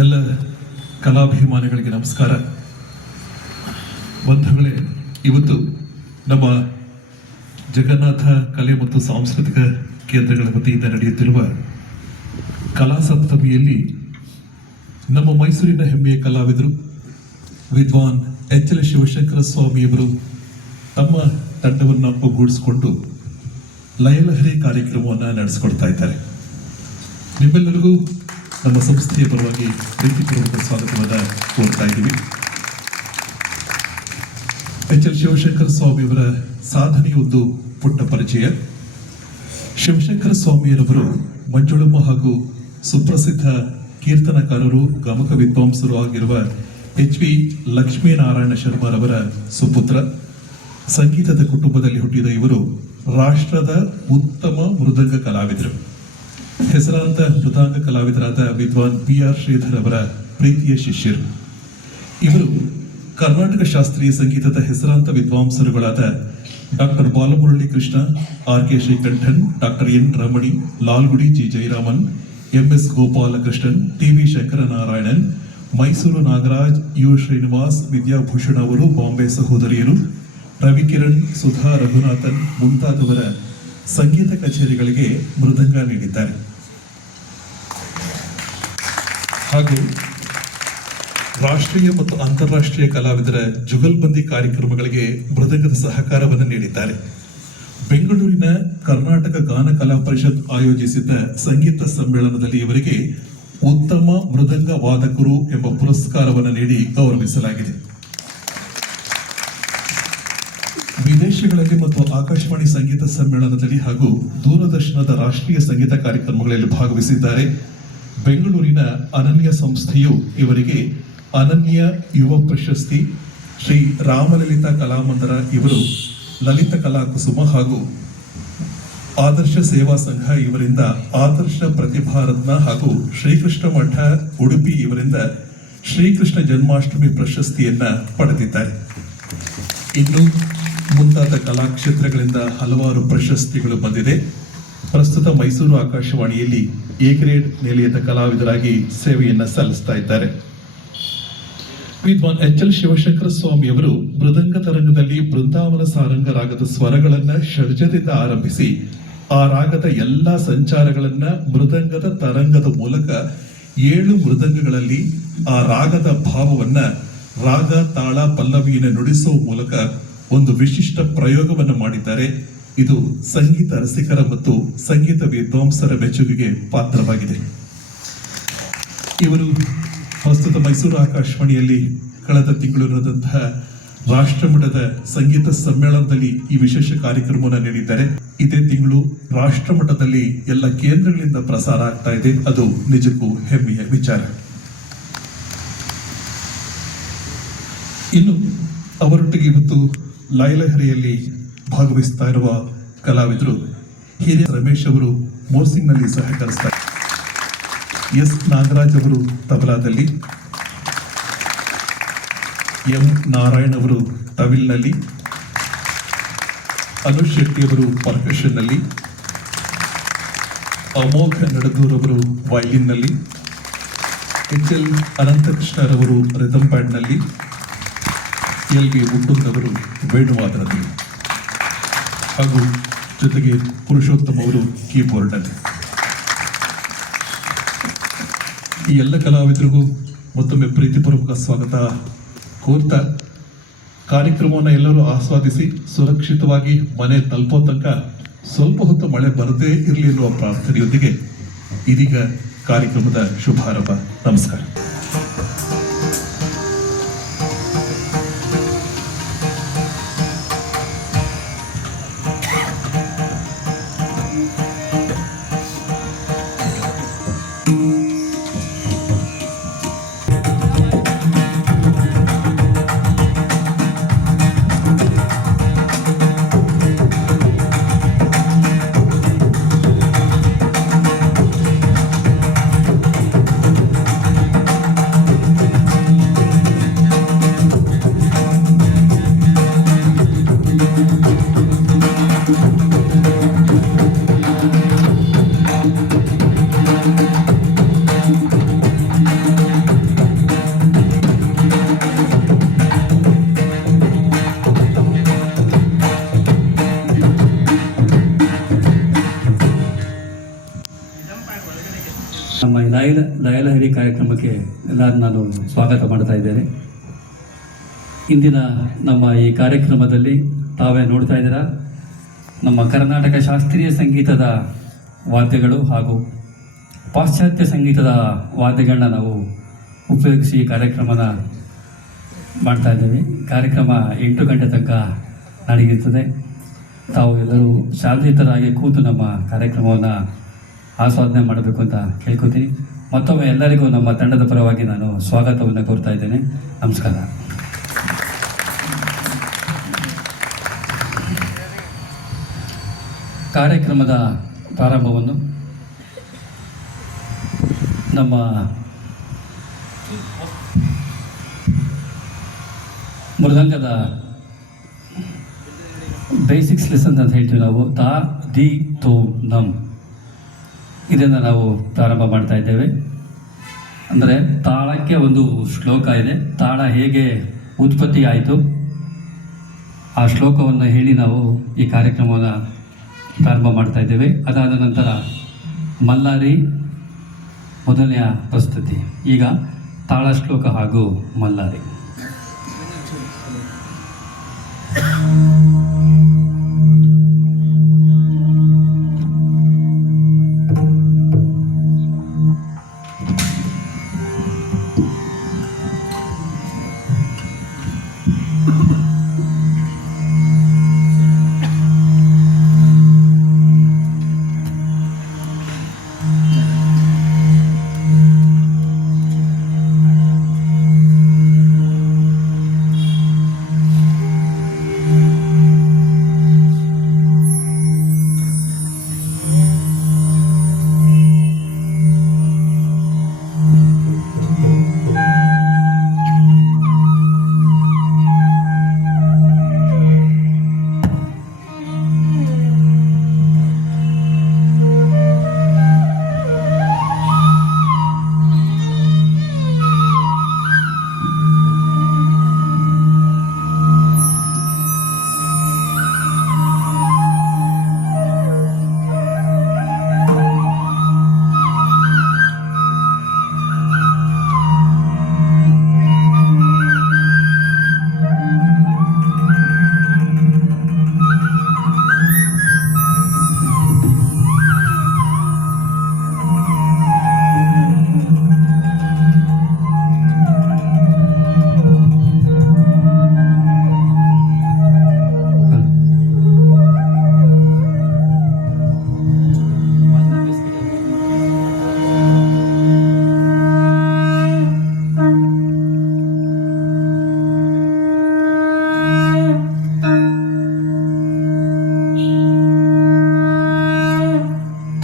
ಎಲ್ಲ ಕಲಾಭಿಮಾನಿಗಳಿಗೆ ನಮಸ್ಕಾರ. ಬಂಧುಗಳೇ, ಇವತ್ತು ನಮ್ಮ ಜಗನ್ನಾಥ ಕಲೆ ಮತ್ತು ಸಾಂಸ್ಕೃತಿಕ ಕೇಂದ್ರಗಳ ವತಿಯಿಂದ ನಡೆಯುತ್ತಿರುವ ಕಲಾ ಸಪ್ತಮಿಯಲ್ಲಿ ನಮ್ಮ ಮೈಸೂರಿನ ಹೆಮ್ಮೆಯ ಕಲಾವಿದರು ವಿದ್ವಾನ್ ಎಚ್.ಎಲ್. ಶಿವಶಂಕರ ಸ್ವಾಮಿಯವರು ತಮ್ಮ ತಂಡವನ್ನು ಒಗ್ಗೂಡಿಸಿಕೊಂಡು ಲಯಲಹರಿ ಕಾರ್ಯಕ್ರಮವನ್ನು ನಡೆಸಿಕೊಡ್ತಾ ಇದ್ದಾರೆ. ನಿಮ್ಮೆಲ್ಲರಿಗೂ ನಮ್ಮ ಸಂಸ್ಥೆಯ ಪರವಾಗಿ ಪ್ರೀತಿಪೂರ್ವಕ ಸ್ವಾಗತವನ್ನು ಕೋರ್ತಾ ಇದ್ದೀವಿ. ಎಚ್.ಎಲ್. ಶಿವಶಂಕರ ಸ್ವಾಮಿಯವರ ಸಾಧನೆಯ ಒಂದು ಪುಟ್ಟ ಪರಿಚಯ. ಶಿವಶಂಕರ ಸ್ವಾಮಿಯರವರು ಮಂಜುಳಮ್ಮ ಹಾಗೂ ಸುಪ್ರಸಿದ್ಧ ಕೀರ್ತನಕಾರರು, ಗಮಕ ವಿದ್ವಾಂಸರು ಆಗಿರುವ ಎಚ್.ವಿ. ಲಕ್ಷ್ಮೀನಾರಾಯಣ ಶರ್ಮರವರ ಸುಪುತ್ರ. ಸಂಗೀತದ ಕುಟುಂಬದಲ್ಲಿ ಹುಟ್ಟಿದ ಇವರು ರಾಷ್ಟ್ರದ ಉತ್ತಮ ಮೃದಂಗ ಕಲಾವಿದರು. ಹೆಸರಾಂತ ಮೃದಂಗ ಕಲಾವಿದರಾದ ವಿದ್ವಾನ್ ಬಿ.ಆರ್. ಶ್ರೀಧರ್ ಅವರ ಪ್ರೀತಿಯ ಶಿಷ್ಯರು. ಇವರು ಕರ್ನಾಟಕ ಶಾಸ್ತ್ರೀಯ ಸಂಗೀತದ ಹೆಸರಾಂತ ವಿದ್ವಾಂಸರುಗಳಾದ doctor Balamurali Krishna, R K. Srikanthan, doctor N. Ramani, Lalgudi G. Jayaraman, M S. Gopalakrishnan, T V. Shankaranarayanan, Mysore Nagaraj, U. Srinivas, Vidyabhushana ಅವರು, ಬಾಂಬೆ ಸಹೋದರಿಯರು, ರವಿಕಿರಣ್, ಸುಧಾ ರಘುನಾಥನ್ ಮುಂತಾದವರ ಸಂಗೀತ ಕಚೇರಿಗಳಿಗೆ ಮೃದಂಗ ನೀಡಿದ್ದಾರೆ. ಹಾಗೂ ರಾಷ್ಟ್ರೀಯ ಮತ್ತು ಅಂತಾರಾಷ್ಟ್ರೀಯ ಕಲಾವಿದರ ಜುಗಲ್ಬಂದಿ ಕಾರ್ಯಕ್ರಮಗಳಿಗೆ ಮೃದಂಗದ ಸಹಕಾರವನ್ನು ನೀಡಿದ್ದಾರೆ. ಬೆಂಗಳೂರಿನ ಕರ್ನಾಟಕ ಗಾನ ಕಲಾ ಪರಿಷತ್ ಆಯೋಜಿಸಿದ್ದ ಸಂಗೀತ ಸಮ್ಮೇಳನದಲ್ಲಿ ಇವರಿಗೆ ಉತ್ತಮ ಮೃದಂಗ ವಾದಕರು ಎಂಬ ಪುರಸ್ಕಾರವನ್ನು ನೀಡಿ ಗೌರವಿಸಲಾಗಿದೆ. ವಿದೇಶಗಳಲ್ಲಿ ಮತ್ತು ಆಕಾಶವಾಣಿ ಸಂಗೀತ ಸಮ್ಮೇಳನದಲ್ಲಿ ಹಾಗೂ ದೂರದರ್ಶನದ ರಾಷ್ಟ್ರೀಯ ಸಂಗೀತ ಕಾರ್ಯಕ್ರಮಗಳಲ್ಲಿ ಭಾಗವಹಿಸಿದ್ದಾರೆ. ಬೆಂಗಳೂರಿನ ಅನನ್ಯ ಸಂಸ್ಥೆಯು ಇವರಿಗೆ ಅನನ್ಯ ಯುವ ಪ್ರಶಸ್ತಿ, ಶ್ರೀ ರಾಮಲಲಿತಾ ಕಲಾಮಂದಿರ ಇವರು ಲಲಿತ ಕಲಾ ಕುಸುಮ ಹಾಗೂ ಆದರ್ಶ ಸೇವಾ ಸಂಘ ಇವರಿಂದ ಆದರ್ಶ ಪ್ರತಿಭಾ ರತ್ನ ಹಾಗೂ ಶ್ರೀಕೃಷ್ಣ ಮಠ ಉಡುಪಿ ಇವರಿಂದ ಶ್ರೀಕೃಷ್ಣ ಜನ್ಮಾಷ್ಟಮಿ ಪ್ರಶಸ್ತಿಯನ್ನ ಪಡೆದಿದ್ದಾರೆ. ಇನ್ನು ಮುಂತಾದ ಕಲಾಕ್ಷೇತ್ರಗಳಿಂದ ಹಲವಾರು ಪ್ರಶಸ್ತಿಗಳು ಬಂದಿದೆ. ಪ್ರಸ್ತುತ ಮೈಸೂರು ಆಕಾಶವಾಣಿಯಲ್ಲಿ ಎ ಗ್ರೇಡ್ ನಿಲಯದ ಕಲಾವಿದರಾಗಿ ಸೇವೆಯನ್ನ ಸಲ್ಲಿಸ್ತಾ ಇದ್ದಾರೆ. ವಿದ್ವಾನ್ ಎಚ್.ಎಲ್. ಶಿವಶಂಕರ ಸ್ವಾಮಿ ಅವರು ಮೃದಂಗ ತರಂಗದಲ್ಲಿ ಬೃಂದಾವನ ಸಾರಂಗ ರಾಗದ ಸ್ವರಗಳನ್ನ ಷಡ್ಜದಿಂದ ಆರಂಭಿಸಿ ಆ ರಾಗದ ಎಲ್ಲಾ ಸಂಚಾರಗಳನ್ನ ಮೃದಂಗದ ತರಂಗದ ಮೂಲಕ 7 ಮೃದಂಗಗಳಲ್ಲಿ ಆ ರಾಗದ ಭಾವವನ್ನ ರಾಗ, ತಾಳ, ಪಲ್ಲವಿಯನ್ನು ನುಡಿಸುವ ಮೂಲಕ ಒಂದು ವಿಶಿಷ್ಟ ಪ್ರಯೋಗವನ್ನು ಮಾಡಿದ್ದಾರೆ. ಇದು ಸಂಗೀತ ರಸಿಕರ ಮತ್ತು ಸಂಗೀತ ವಿದ್ವಾಂಸರ ಮೆಚ್ಚುಗೆಗೆ ಪಾತ್ರವಾಗಿದೆ. ಇವರು ಪ್ರಸ್ತುತ ಮೈಸೂರು ಆಕಾಶವಾಣಿಯಲ್ಲಿ ಕಳೆದ ತಿಂಗಳು ನಡೆದಂತಹ ರಾಷ್ಟ್ರಮಟ್ಟದ ಸಂಗೀತ ಸಮ್ಮೇಳನದಲ್ಲಿ ಈ ವಿಶೇಷ ಕಾರ್ಯಕ್ರಮವನ್ನು ನೀಡಿದ್ದಾರೆ. ಇದೇ ತಿಂಗಳು ರಾಷ್ಟ್ರಮಟ್ಟದಲ್ಲಿ ಎಲ್ಲ ಕೇಂದ್ರಗಳಿಂದ ಪ್ರಸಾರ ಆಗ್ತಾ ಇದೆ. ಅದು ನಿಜಕ್ಕೂ ಹೆಮ್ಮೆಯ ವಿಚಾರ. ಇನ್ನು ಅವರೊಟ್ಟಿಗೆ ಇವತ್ತು ಲಯಲಹರಿಯಲ್ಲಿ ಭಾಗವಹಿಸ್ತಾ ಇರುವ ಕಲಾವಿದರು ಹಿರಿಯ ರಮೇಶ್ ಅವರು ಮೋರ್ಸಿಂಗ್ನಲ್ಲಿ ಸಹಕರಿಸ್ತಾರೆ. ಎಸ್. ನಾಗರಾಜ್ ಅವರು ತಬಲಾದಲ್ಲಿ, ಎಂ. ನಾರಾಯಣ್ ಅವರು ತವಿಲ್ನಲ್ಲಿ, ಅನುಷ್ ಶೆಟ್ಟಿ ಅವರು ಪರ್ಕಷನ್ನಲ್ಲಿ, ಅಮೋಘ ನಡದೂರವರು ವೈಲಿನ್ನಲ್ಲಿ, ಎಚ್.ಎಲ್. ಅನಂತಕೃಷ್ಣರವರು ರಿದಮ್ ಪ್ಯಾಡ್ನಲ್ಲಿ, ಎಲ್.ವಿ. ಮುಕುಂದ್ ಅವರು ವೇಣುವಾದನದಲ್ಲಿ ಹಾಗೂ ಜೊತೆಗೆ ಪುರುಷೋತ್ತಮ್ ಅವರು ಕೀಬೋರ್ಡ್ನಲ್ಲಿ. ಈ ಎಲ್ಲ ಕಲಾವಿದರಿಗೂ ಮತ್ತೊಮ್ಮೆ ಪ್ರೀತಿಪೂರ್ವಕ ಸ್ವಾಗತ ಕೋರ್ತಾ ಕಾರ್ಯಕ್ರಮವನ್ನು ಎಲ್ಲರೂ ಆಸ್ವಾದಿಸಿ ಸುರಕ್ಷಿತವಾಗಿ ಮನೆ ತಲುಪೋ ತನಕ ಸ್ವಲ್ಪ ಹೊತ್ತು ಮಳೆ ಬರದೇ ಇರಲಿ ಎನ್ನುವ ಪ್ರಾರ್ಥನೆಯೊಂದಿಗೆ ಇದೀಗ ಕಾರ್ಯಕ್ರಮದ ಶುಭಾರಂಭ. ನಮಸ್ಕಾರ. ಲಯಲಹರಿ ಕಾರ್ಯಕ್ರಮಕ್ಕೆ ಎಲ್ಲರೂ ನಾನು ಸ್ವಾಗತ ಮಾಡ್ತಾ ಇದ್ದೇನೆ. ಇಂದಿನ ನಮ್ಮ ಈ ಕಾರ್ಯಕ್ರಮದಲ್ಲಿ ತಾವೇ ನೋಡ್ತಾ ಇದ್ದೀರಾ, ನಮ್ಮ ಕರ್ನಾಟಕ ಶಾಸ್ತ್ರೀಯ ಸಂಗೀತದ ವಾದ್ಯಗಳು ಹಾಗೂ ಪಾಶ್ಚಾತ್ಯ ಸಂಗೀತದ ವಾದ್ಯಗಳನ್ನ ನಾವು ಉಪಯೋಗಿಸಿ ಕಾರ್ಯಕ್ರಮನ ಮಾಡ್ತಾ ಇದ್ದೇವೆ. ಕಾರ್ಯಕ್ರಮ 8 ಗಂಟೆ ತನಕ ನಡೆಯುತ್ತದೆ. ತಾವು ಎಲ್ಲರೂ ಶಾಂತಿಯುತರಾಗಿ ಕೂತು ನಮ್ಮ ಕಾರ್ಯಕ್ರಮವನ್ನು ಆಸ್ವಾದನೆ ಮಾಡಬೇಕು ಅಂತ ಕೇಳ್ಕೊತೀನಿ. ಮತ್ತೊಮ್ಮೆ ಎಲ್ಲರಿಗೂ ನಮ್ಮ ತಂಡದ ಪರವಾಗಿ ನಾನು ಸ್ವಾಗತವನ್ನು ಕೋರ್ತಾ ಇದ್ದೇನೆ. ನಮಸ್ಕಾರ. ಕಾರ್ಯಕ್ರಮದ ಪ್ರಾರಂಭವನ್ನು ನಮ್ಮ ಮೃದಂಗದ ಬೇಸಿಕ್ಸ್ ಲೆಸನ್ ಅಂತ ಹೇಳ್ತೀವಿ ನಾವು, ತಾ ದಿ ತೋ ನಮ್, ಇದನ್ನು ನಾವು ಪ್ರಾರಂಭ ಮಾಡ್ತಾ ಇದ್ದೇವೆ. ಅಂದರೆ ತಾಳಕ್ಕೆ ಒಂದು ಶ್ಲೋಕ ಇದೆ, ತಾಳ ಹೇಗೆ ಉತ್ಪತ್ತಿ ಆಯಿತು ಆ ಶ್ಲೋಕವನ್ನು ಹೇಳಿ ನಾವು ಈ ಕಾರ್ಯಕ್ರಮವನ್ನು ಪ್ರಾರಂಭ ಮಾಡ್ತಾ ಇದ್ದೇವೆ. ಅದಾದ ನಂತರ ಮಲ್ಲಾರಿ ಮೊದಲನೆಯ ಪ್ರಸ್ತುತಿ. ಈಗ ತಾಳ ಶ್ಲೋಕ ಹಾಗೂ ಮಲ್ಲಾರಿ.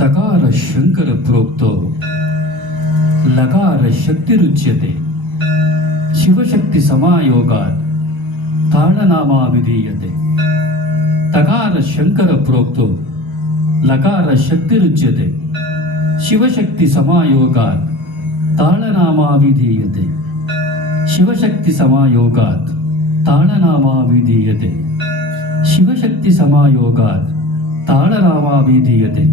ತಕಾರ ಶಂಕರ ಪ್ರೋಕ್ತೋ ಲಕಾರ ಶಕ್ತಿರುಚ್ಯತೆ ಶಿವಶಕ್ತಿ ಸಮಾಯೋಗಾತ್ ತಾಳನಾಮಾವಿಧೀಯತೆ. ತಕಾರ ಶಂಕರ ಪ್ರೋಕ್ತೋ ಲಕಾರ ಶಕ್ತಿರುಚ್ಯತೆ ಶಿವಶಕ್ತಿ ಸಮಾಯೋಗಾತ್ ತಾಳನಾಮಾವಿಧೀಯತೆ. ಶಿವಶಕ್ತಿ ಸಮಾಯೋಗಾತ್ ತಾಳನಾಮಾವಿಧೀಯತೆ. ಶಿವಶಕ್ತಿ ಸಮಾಯೋಗಾತ್ ತಾಳನಾಮಾವಿಧೀಯತೆ.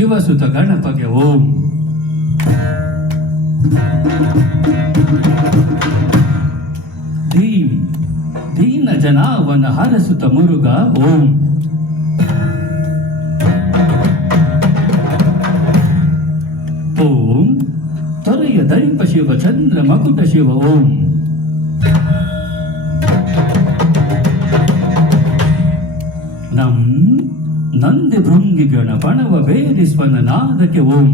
ಶಿವಸುತ ಗಣಪಗೆ ಓಂ. ಧೀಂ ದೀನ ಜನಾವನ ಹರಸುತ ಮುರುಗ ಓಂ. ಓಂ ತೊರೆಯ ದೈಪ ಶಿವ ಚಂದ್ರ ಮಕುಟ ಶಿವ ಓಂ. ನಂ ನಂದಿ ಭೃಂಗಿ ಗಣಪಣವ ಬೇರಿಸ್ವನ ನಾದಕ್ಕೆ ಓಂ.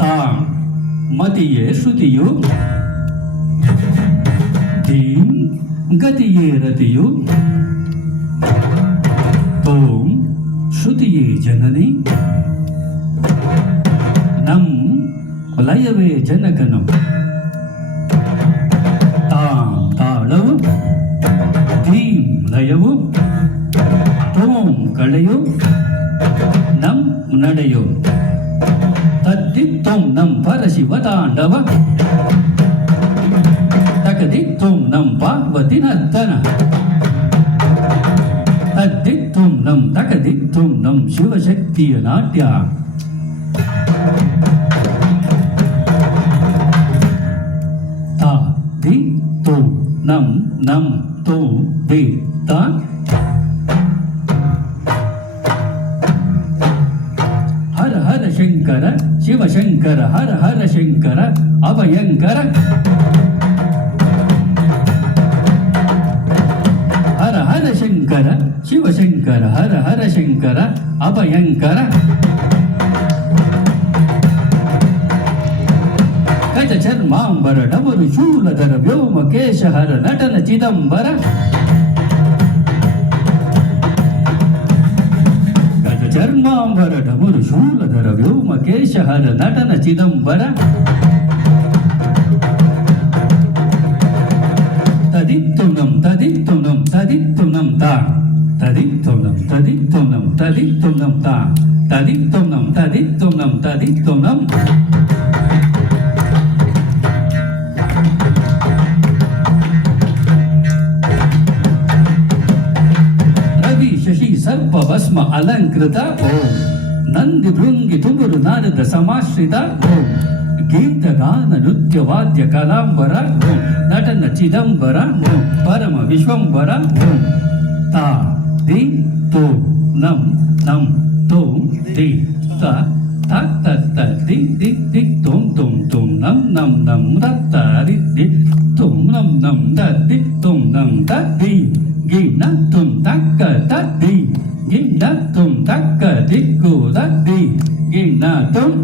ತಾಂ ಮತಿಯೇ ಶ್ರುತಿಯು, ಧೀಂ ಗತಿಯೇ ರತಿಯು, ಓಂ ಶ್ರುತಿಯೇ ಜನನಿ, ನಂ ಲಯವೇ ಜನಕನು, ತಾಂ ತಾಳವು, ಧೀಂ ಲಯವು, ಓಂ ಕಳೆಯು, ನಂ ನಡೆಯು, ತದ್ದಿತ್ತೋಂ ನಂ ಪರಶಿವ ತಾಂಡವ, ತಕದಿತ್ತೋಂ ನಂ ಪಾರ್ವತಿ ನರ್ತನ, ತದ್ದಿತ್ತೋಂ ನಂ ತಕದಿತ್ತೋಂ ನಂ ಶಿವಶಕ್ತಿಯ ನಾಟ್ಯ. ತಾ ದಿ ತೋ ನಂ ನಂ ತೋ ದಿ ತಾ. ಹರ ಹರ ಶಂಕರ ಶಿವಶಂಕರ ಹರ ಹರ ಶಂಕರ ಅಭಯಂಕರ. ಹರ ಹರ ಶಂಕರ ಶಿವಶಂಕರ ಹರ ಹರ ಶಂಕರ ಅಭಯಂಕರ. ಗಜ ಚರ್ಮಾಂಬರ ಡಮರು ಶೂಲಧರ ವ್ಯೋಮಕೇಶ ಹರ ನಟನ ಚಿದಂಬರ. ಗಜ ಚರ್ಮಾಂಬರ ಡಮರು ಶೂಲಧರ ವ್ಯೋಮಕೇಶ ಹರ ನಟನ ಚಿದಂಬರ. ತದಿತ್ತುನಂ ತದಿತ್ತುನಂ ತದಿತ್ತುನಂ ತಾ. ತದಿತ್ತುನಂ ತದಿತ್ತುನಂ ತದಿತ್ತುನಂ ತಾ. ತದಿತ್ತುನಂ ತದಿತ್ತುನಂ ತದಿತ್ತುನಂ. ರವಿ ಶಶಿ ಸರ್ಪ ಭಸ್ಮ ಅಲಂಕೃತ ಓಂ. ನಂದಿ ಭೃಂಗಿ ತುಮುರು ನಾರದ ಸಮಾಶ್ರಿತ ಓಂ. ಗೀತ ಗಾನ ನೃತ್ಯ ವಾದ್ಯ ಕಲಾಂಬರ ಓಂ. ನಟನ ಚಿದಂಬರ ಓಂ. ಪರಮ ವಿಶ್ವಂಬರ ಓಂ. ತಾ ದಿ ತೋ ನಂ ನಂ ತೋ ದಿ ತ ತ ತ ತ ದಿ ದಿ ದಿ ತೋಂ ತೋಂ ತೋಂ ನಂ ನಂ ನಂ ತ ತ ದಿ ದಿ ತೋಂ ನಂ ನಂ ತ ದಿ ತೋಂ ನಂ ತ ದಿ. ಗಿ ನ ತುಂ ತಕ್ಕ ತ ದಿ. ಗಿ ನ ತುಂ ತಕ್ಕ ದಿಕ್ಕು ತ ದಿ. ಗಿ ನ ತುಂ